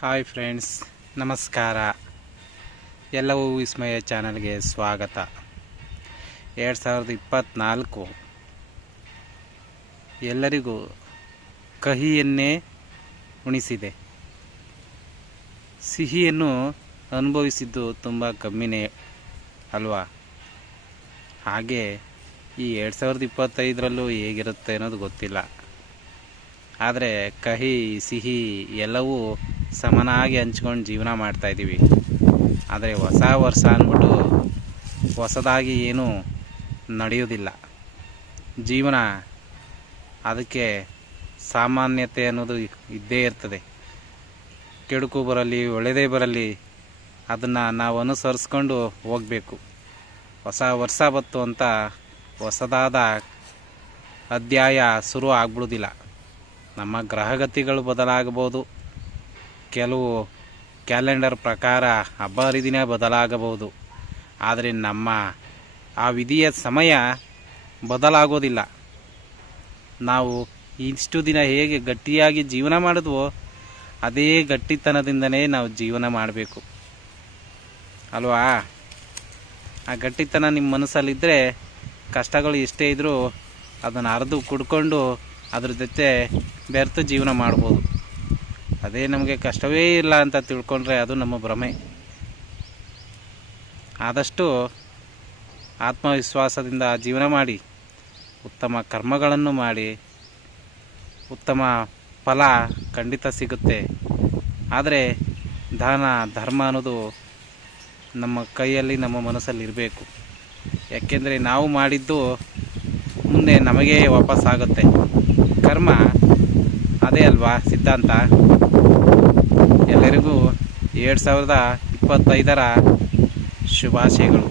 Hi friends, ನಮಸ್ಕಾರ. ಎಲ್ಲವೂ ವಿಸ್ಮಯ ಚಾನಲ್ಗೆ ಸ್ವಾಗತ. 2024 ಎಲ್ಲರಿಗೂ ಕಹಿಯನ್ನೇ ಉಣಿಸಿದೆ. ಸಿಹಿಯನ್ನು ಅನುಭವಿಸಿದ್ದು ತುಂಬ ಕಮ್ಮಿನೇ ಅಲ್ವಾ? ಹಾಗೆ ಈ 2025ರಲ್ಲೂ ಹೇಗಿರುತ್ತೆ ಅನ್ನೋದು ಗೊತ್ತಿಲ್ಲ. ಆದರೆ ಕಹಿ ಸಿಹಿ ಎಲ್ಲವೂ ಸಮನಾಗಿ ಹಂಚ್ಕೊಂಡು ಜೀವನ ಮಾಡ್ತಾಯಿದ್ದೀವಿ. ಆದರೆ ಹೊಸ ವರ್ಷ ಅಂದ್ಬಿಟ್ಟು ಹೊಸದಾಗಿ ಏನೂ ನಡೆಯೋದಿಲ್ಲ. ಜೀವನ ಅದಕ್ಕೆ ಸಾಮಾನ್ಯತೆ ಅನ್ನೋದು ಇದ್ದೇ ಇರ್ತದೆ. ಕೆಡುಕು ಬರಲಿ ಒಳ್ಳೆಯದೇ ಬರಲಿ, ಅದನ್ನು ನಾವು ಅನುಸರಿಸ್ಕೊಂಡು ಹೋಗಬೇಕು. ಹೊಸ ವರ್ಷ ಬತ್ತು ಅಂತ ಹೊಸದಾದ ಅಧ್ಯಾಯ ಶುರು ಆಗ್ಬಿಡೋದಿಲ್ಲ. ನಮ್ಮ ಗ್ರಹಗತಿಗಳು ಬದಲಾಗಬಹುದು, ಕೆಲವು ಕ್ಯಾಲೆಂಡರ್ ಪ್ರಕಾರ ಹಬ್ಬ ಹರಿದಿನ ಬದಲಾಗಬಹುದು. ಆದರೆ ನಮ್ಮ ಆ ವಿಧಿಯ ಸಮಯ ಬದಲಾಗೋದಿಲ್ಲ. ನಾವು ಇಷ್ಟು ದಿನ ಹೇಗೆ ಗಟ್ಟಿಯಾಗಿ ಜೀವನ ಮಾಡಿದ್ವೋ ಅದೇ ಗಟ್ಟಿತನದಿಂದನೇ ನಾವು ಜೀವನ ಮಾಡಬೇಕು ಅಲ್ವಾ? ಆ ಗಟ್ಟಿತನ ನಿಮ್ಮ ಮನಸ್ಸಲ್ಲಿದ್ದರೆ ಕಷ್ಟಗಳು ಎಷ್ಟೇ ಇದ್ದರೂ ಅದನ್ನು ಅರೆದು ಕುಡ್ಕೊಂಡು ಅದ್ರ ಜೊತೆ ಬೆರೆತು ಜೀವನ ಮಾಡ್ಬೋದು. ಅದೇ ನಮಗೆ ಕಷ್ಟವೇ ಇಲ್ಲ ಅಂತ ತಿಳ್ಕೊಂಡ್ರೆ ಅದು ನಮ್ಮ ಭ್ರಮೆ. ಆದಷ್ಟು ಆತ್ಮವಿಶ್ವಾಸದಿಂದ ಜೀವನ ಮಾಡಿ, ಉತ್ತಮ ಕರ್ಮಗಳನ್ನು ಮಾಡಿ, ಉತ್ತಮ ಫಲ ಖಂಡಿತ ಸಿಗುತ್ತೆ. ಆದರೆ ದಾನ ಧರ್ಮ ಅನ್ನೋದು ನಮ್ಮ ಕೈಯಲ್ಲಿ ನಮ್ಮ ಮನಸ್ಸಲ್ಲಿ ಇರಬೇಕು. ಯಾಕೆಂದರೆ ನಾವು ಮಾಡಿದ್ದು ಮುಂದೆ ನಮಗೇ ವಾಪಸ್ಸಾಗುತ್ತೆ. ಕರ್ಮ ಅದೇ ಅಲ್ವಾ ಸಿದ್ಧಾಂತ. ಎಲ್ಲರಿಗೂ 2025ರ ಶುಭಾಶಯಗಳು.